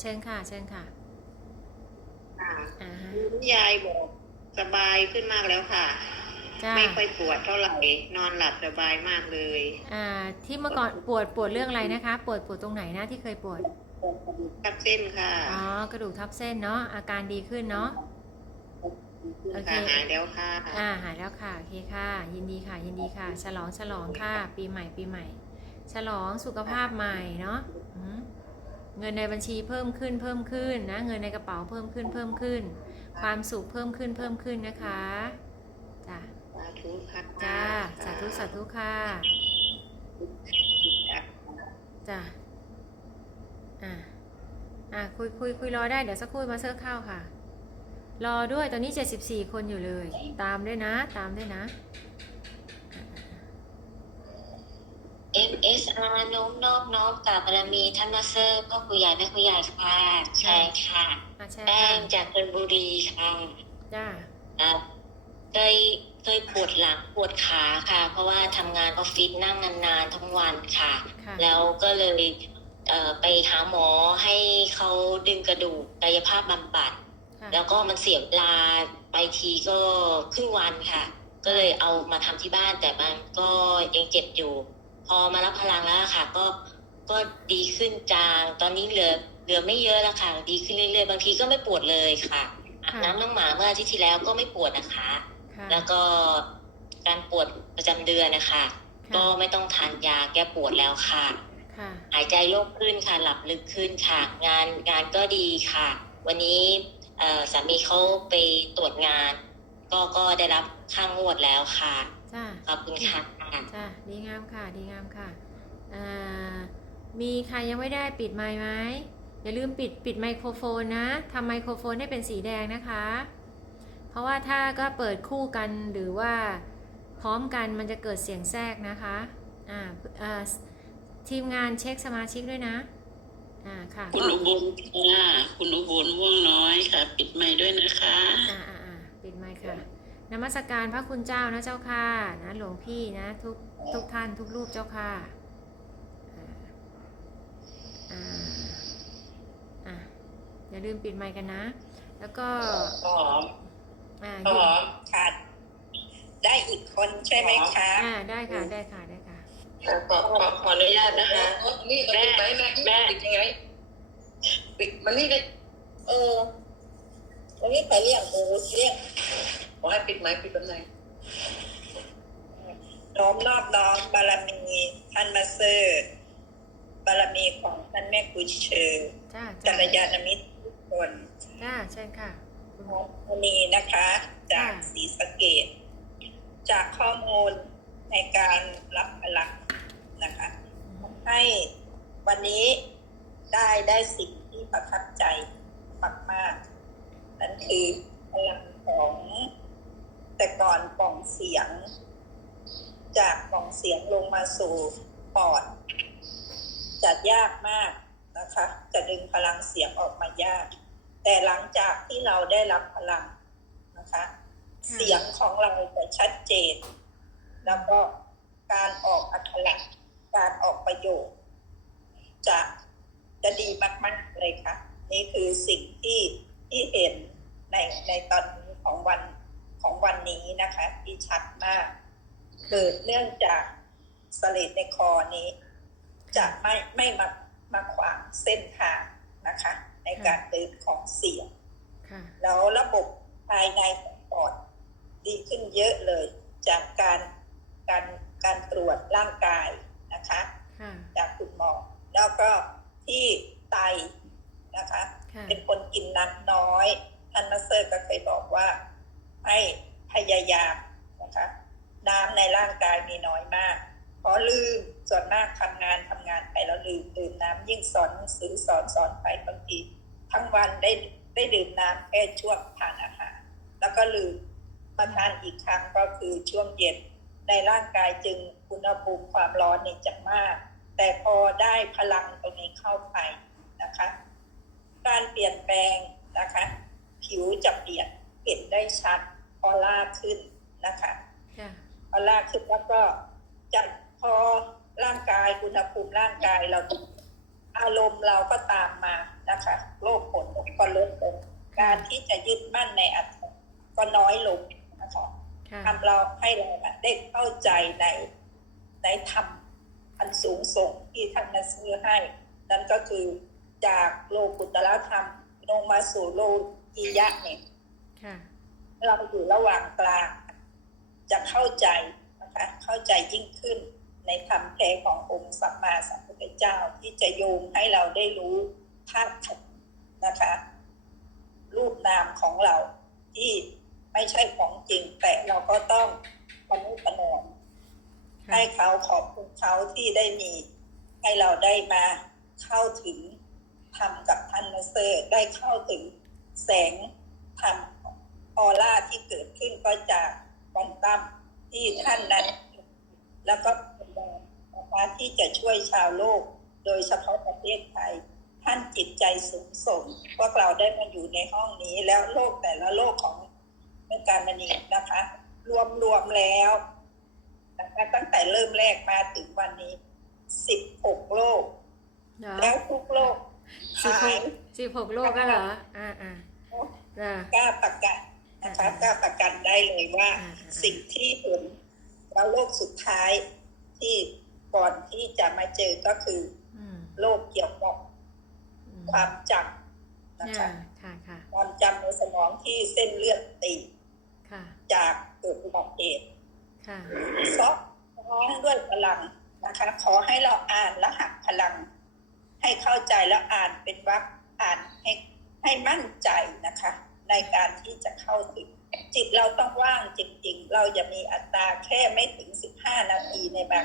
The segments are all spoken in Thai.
เชิญค่ะ เชิญค่ะค่ะอ่าฮะยายบอกสบายขึ้นมากแล้วค่ะจ้าไม่ค่อยปวดเท่าไหร่ นอนหลับสบายมากเลย อ่า ที่เมื่อก่อนปวดปวดเรื่องอะไรนะคะ ปวดปวดตรงไหนนะที่เคยปวดทับเส้นค่ะ อ๋อกระดูกทับเส้นเนาะอาการดีขึ้นเนาะโอเคค่ะหายแล้วค่ะ อ่าหายแล้วค่ะโอเคค่ะ ยินดีค่ะ ยินดีค่ะ ฉลองฉลองค่ะ ปีใหม่ปีใหม่ ฉลองสุขภาพใหม่เนาะอืม เงินในบัญชีเพิ่มขึ้นเพิ่มขึ้นนะ เงินในกระเป๋าเพิ่มขึ้นเพิ่มขึ้น ความสุขเพิ่มขึ้นเพิ่มขึ้นนะคะจ้าสาธุค่ะจ้าสาธุสาธุค่ะจ้ะอะอะคุยคุยคุยรอได้เดี๋ยวสักครู่มาเซอร์เข้าค่ะ รอด้วยตอนนี้ 74 คนอยู่เลย ตามด้วยนะ ตามด้วยนะ MSR โน้มนอบน้อมกับบารมีท่านมาสเตอร์พ่อครูใหญ่แม่ครูใหญ่ค่ะใช่ค่ะอะแชร์แป้ค่ะงจากชลบุรีค่ะจ้าอะเคยเคยปวดหลังปวดขาค่ะ เพราะว่าทำงานออฟฟิศนั่งนานๆทั้งวันค่ะ ค่ะแล้วก็เลยเอ่อไปหาหมอให้เขาดึงกระดูกกายภาพบำบัด ค่ะแล้วก็มันเสียเวลาไปทีก็ครึ่งวันค่ะ ก็เลยเอามาทำที่บ้านแต่มันก็ยังเจ็บอยู่ พอมารับพลังแล้วค่ะ ก็ก็ดีขึ้นจาง ตอนนี้เหลือเหลือไม่เยอะแล้วค่ะ ดีขึ้นเรื่อยๆ บางทีก็ไม่ปวดเลยค่ะอาบน้ำน้องหมาเมื่ออาทิตย์ที่แล้วก็ไม่ปวดนะคะค่ะแล้วก็การปวดประจำเดือนนะคะ ก็ค่ะไม่ต้องทานยาแก้ปวดแล้วค่ะค่ะหายใจโล่งขึ้นค่ะ หลับลึกขึ้นค่ะ งานงานก็ดีค่ะ วันนี้เอ่อสามีเขาไปตรวจงาน ก็ก็ได้รับค่างวดแล้วค่ะ จ้าขอบคุณค่ะจ้าดีงามค่ะ ดีงามค่ะอ่ามีใครยังไม่ได้ปิดไมค์ไหมอย่าลืมปิดปิดไมโครโฟนนะทำไมโครโฟนให้เป็นสีแดงนะคะ เพราะว่าถ้าก็เปิดคู่กันหรือว่าพร้อมกันมันจะเกิดเสียงแทรกนะคะอ่าอ่าทีมงานเช็คสมาชิกด้วยนะอ่าค่ะคุณอุบลค่ะคุณอุบลว่องน้อยค่ะ ปิดไมค์ด้วยนะคะอ่าอ่าอ่าปิดไมค์ค่ะ นมัสการพระคุณเจ้านะเจ้าค่ะนะหลวงพี่นะทุกทุกท่านทุกรูปเจ้าค่ะอ่าอ่าอะอย่าลืมปิดไมค์กันนะ แล้วก็หอมอ่าอหยู่อมค่ะได้อีกคนใช่ไหมคะอ่าได้ค่ะได้ค่ะได้ค่ะขอขอขอขออนุญาตนะคะนี่มันปิดไหมแม่แม่ปิดยังไงปิดมันนี่ได้เออวันนี้ไปเรียกหมูเรียกข อให้ปิดไหมปิดแบบไหนน้อมนอบน้อมบารมีท่านมาเซอร์บารมีของท่านแม่กุยเชอร์จ้ากัจ้าลยาณมิตรทุกคนจ้าเชิญค่ะน้องมณีนะคะ จากค่ะศรีสะเกดจากข้อมูลในการรับพลังนะคะให้วันนี้ได้ได้สิ่งที่ประทับใจมากๆนั่นคือพลังของ แต่ก่อนปล่องเสียง จากปล่องเสียงลงมาสู่ปอดจะยากมากนะคะ จะดึงพลังเสียงออกมายาก แต่หลังจากที่เราได้รับพลังนะคะ เสียงของเราจะชัดเจน แล้วก็การออกอักขระการออกประโยคจะจะดีมากๆเลยค่ะ นี่คือสิ่งที่ที่เห็นในในตอนนี้ของวันของ วันนี้นะคะที่ชัดมาก เกิดเนื่องจากสเลดในคอนี้ จะไม่ไม่มามาขวางเส้นทางนะคะ ในการเดินของเสียงค่ะแล้วระบบภายในของปอดดีขึ้นเยอะเลย จากการการการตรวจร่างกายนะคะค่ะจากคุณหมอ แล้วก็ที่ไตนะคะค่ะเป็นคนกินน้ำน้อยท่านมาสเตอร์ก็เคยบอกว่าให้ พยายามนะคะ น้ำในร่างกายมีน้อยมากเพราะลืมส่วนมากทำงานทำงานไปแล้วลืมดื่มน้ำยิ่งสอนหนังสือสอนสอนไปบางทีทั้งวันได้ได้ดื่มน้ำแค่ช่วงทานอาหารแล้วก็ลืมมาทานอีกครั้งก็คือช่วงเย็นในร่างกายจึงอุณหภูมิความร้อนนี่จะมาก แต่พอได้พลังตรงนี้เข้าไปนะคะ การเปลี่ยนแปลงนะคะ ผิวจะเปลี่ยนเห็นได้ชัด ออร่าขึ้นนะคะค่ะออร่าขึ้นแล้วก็จะพอร่างกายอุณหภูมิร่างกายเราอารมณ์เราก็ตามมานะคะโลภผลก็ลดลงการที่จะยึดมั่นในอัตตาก็น้อยลงนะคะค่ะทำเราให้เราได้เข้าใจในในธรรมอันสูงส่งที่ท่านนั้นซื้อให้ นั่นก็คือจากโลกุตละธรรมลงมาสู่โลกียะเนี่ยค่ะ เราอยู่ระหว่างกลาง จะเข้าใจนะคะเข้าใจยิ่งขึ้นในธรรมแท้ขององค์สัมมาสัมพุทธเจ้าที่จะโยงให้เราได้รู้ธาตุขันนะคะ รูปนามของเราที่ไม่ใช่ของจริง แต่เราก็ต้องปนุปนอมให้เขาขอบคุณเขาที่ได้มี ให้เราได้มาเข้าถึงธรรมกับท่านมาเตอร์ได้เข้าถึงแสงธรรม ออร่าที่เกิดขึ้นก็จากควอนตัมที่ท่านนั้น แล้วก็เป็นแรงนะคะที่จะช่วยชาวโลก โดยเฉพาะประเทศไทย ท่านจิตใจสูงส่งพวกเราได้มาอยู่ในห้องนี้แล้วโลกแต่ละโลกของเมื่อการมณีนะคะ รวมรวมๆแล้วนะคะตั้งแต่เริ่มแรกมาถึงวันนี้16โลกเหรอแล้วทุกโลกสิบหหายกสิบหกโลกก็เหรออ่าอ่าจ้ะกล้าประกัน นะคะกล้าประกันได้เลยว่าอ่าสิ่งที่เห็นแล้วโลกสุดท้ายที่ก่อนที่จะมาเจอก็คืออืมโลกเกี่ยวกับอืมความจำนะคะอ่าค่ะค่ะความจำในสมองที่เส้นเลือดตีบค่ะจากเกิดอุบัติเหตุค่ะซอกร้องด้วยพลังนะคะ ขอให้เราอ่านและหักพลัง ให้เข้าใจแล้วอ่านเป็นวรรคอ่านให้ให้มั่นใจนะคะ ในการที่จะเข้าถึงจิตเราต้องว่างจริง ๆ เราอย่ามีอัตราแค่ไม่ถึง15นาทีในบาง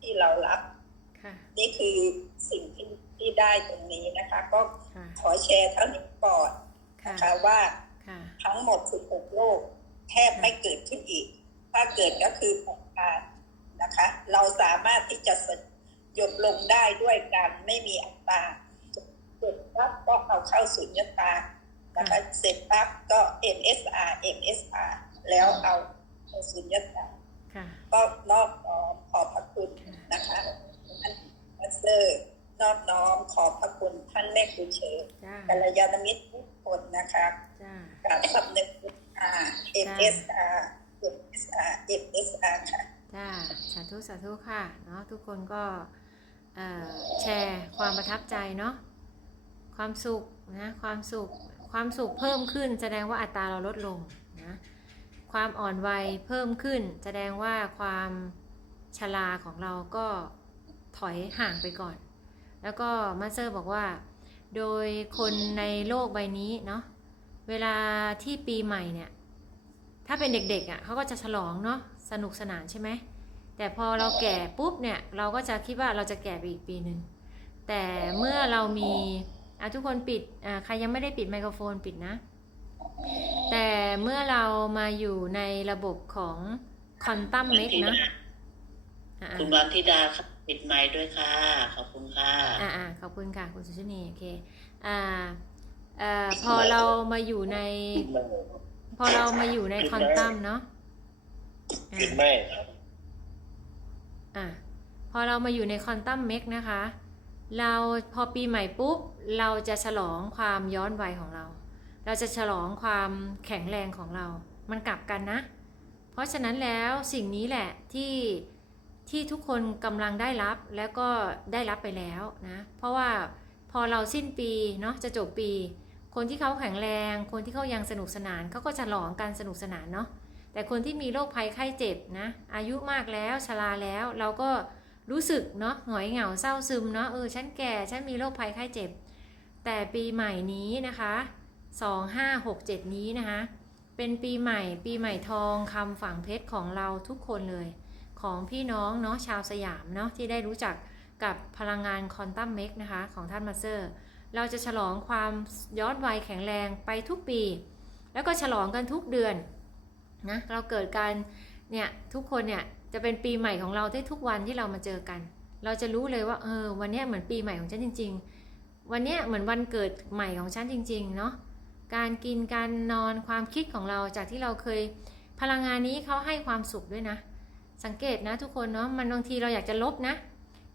ที่เรารับค่ะนี่คือสิ่งที่ที่ได้ตรงนี้นะคะ ก็ค่ะขอแชร์เท่านี้ก่อนค่ะนะคะว่าค่ะทั้งหมด16โลกแทบไม่เกิดขึ้นอีก ถ้าเกิดก็คือผลการนะคะ เราสามารถที่จะสยบลงได้ด้วยการไม่มีอัตราเสร็จปั๊บก็เอาเข้าสุญญตา นะคะเสร็จปั๊บก็ MSR MSR แล้วเอาเข้าสุญญตาค่ะก็นอบน้อมขอบพระคุณนะคะท่านมาสเตอร์นอบน้อมขอบพระคุณท่านแม่ครูเชอจ้ากัลยาณมิตรทุกคนนะคะจ้ากับสำนึก R MSR MSR MSR ค่ะจ้าสาธุสาธุค่ะเนาะทุกคนก็เอ่อแชร์ความประทับใจเนาะความสุขนะความสุข ความสุขเพิ่มขึ้นแสดงว่าอัตราเราลดลงนะความอ่อนวัยเพิ่มขึ้น แสดงว่าความชราของเราก็ถอยห่างไปก่อน แล้วก็มาสเตอร์บอกว่า โดยคนในโลกใบนี้เนาะเวลาที่ปีใหม่เนี่ย ถ้าเป็นเด็กๆอะเขาก็จะฉลองเนาะสนุกสนานใช่ไหมแต่พอเราแก่ปุ๊บเนี่ย เราก็จะคิดว่าเราจะแก่ไปอีกปีหนึ่งแต่เมื่อเรามี อะทุกคนปิดอ่าใครยังไม่ได้ปิดไมโครโฟนปิดนะ แต่เมื่อเรามาอยู่ในระบบของคอนตัมเมกนะอ่าคุณวันธิดาครับปิดไมค์ด้วยค่ะ ขอบคุณค่ะอ่าอ่าขอบคุณค่ะ คุณสุชนีโอเคอ่าอ่าพอเรามาอยู่ใน พอเรามาอยู่ในคอนตัมเนาะอ่าปิดไม่ครับอะพอเรามาอยู่ในคอนตัมเมกนะคะ เราพอปีใหม่ปุ๊บ เราจะฉลองความย้อนวัยของเรา เราจะฉลองความแข็งแรงของเรา มันกลับกันนะ เพราะฉะนั้นแล้วสิ่งนี้แหละที่ที่ทุกคนกำลังได้รับแล้วก็ได้รับไปแล้วนะ เพราะว่าพอเราสิ้นปีเนาะจะจบปี คนที่เขาแข็งแรง คนที่เขายังสนุกสนานเขาก็ฉลองกันสนุกสนานเนาะแต่คนที่มีโรคภัยไข้เจ็บนะอายุมากแล้วชราแล้วเราก็ รู้สึกเนาะหงอยเหงาเศร้าซึมเนาะเออฉันแก่ฉันมีโรคภัยไข้เจ็บ แต่ปีใหม่นี้นะคะ2567 นี้นะคะ เป็นปีใหม่ปีใหม่ทองคำฝังเพชรของเราทุกคนเลย ของพี่น้องเนาะชาวสยามเนาะที่ได้รู้จักกับพลังงานคอนตัมเมกนะคะ ของท่านมาสเซอร์ เราจะฉลองความย้อนวัยแข็งแรงไปทุกปี แล้วก็ฉลองกันทุกเดือนนะเราเกิดการเนี่ยทุกคนเนี่ย จะเป็นปีใหม่ของเราได้ทุกวันที่เรามาเจอกัน เราจะรู้เลยว่าเออวันนี้เหมือนปีใหม่ของฉันจริง ๆ วันนี้เหมือนวันเกิดใหม่ของฉันจริงๆเนาะการกินการนอนความคิดของเราจากที่เราเคยพลังงานนี้เขาให้ความสุขด้วยนะ สังเกตนะทุกคนเนาะมันบางทีเราอยากจะลบนะ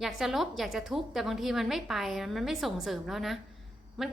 อยากจะลบอยากจะทุบแต่บางทีมันไม่ไปมันไม่ส่งเสริมแล้วนะมัน